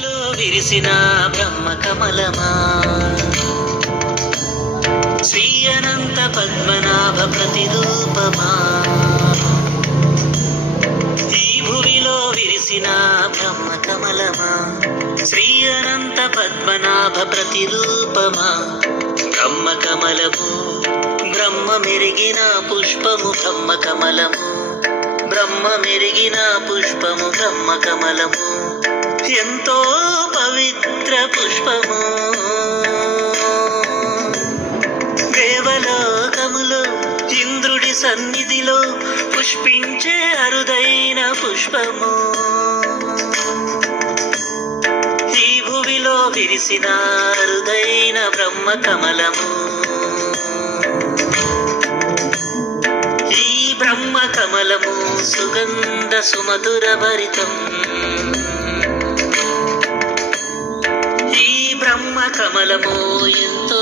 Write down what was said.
లో విరిసిన బ్రహ్మ కమలమా? శ్రీ అనంత పద్మనాభ ప్రతిరూపమా? ఈ భువిలో విరిసిన బ్రహ్మ కమలమా? శ్రీ అనంత పద్మనాభ ప్రతిరూపమా? బ్రహ్మ కమలము బ్రహ్మ మెరిగిన పుష్పము బ్రహ్మ కమలము బ్రహ్మ మెరిగిన పుష్పము బ్రహ్మ కమలము. ఎంతో పవిత్ర పుష్పము. దేవలోకములో ఇంద్రుడి సన్నిధిలో పుష్పించే అరుదైన పుష్పము. ఈ భువిలో విరిసిన అరుదైన బ్రహ్మ కమలము. ఈ బ్రహ్మ కమలము సుగంధ సుమధుర భరితం. కమలము ఎంతో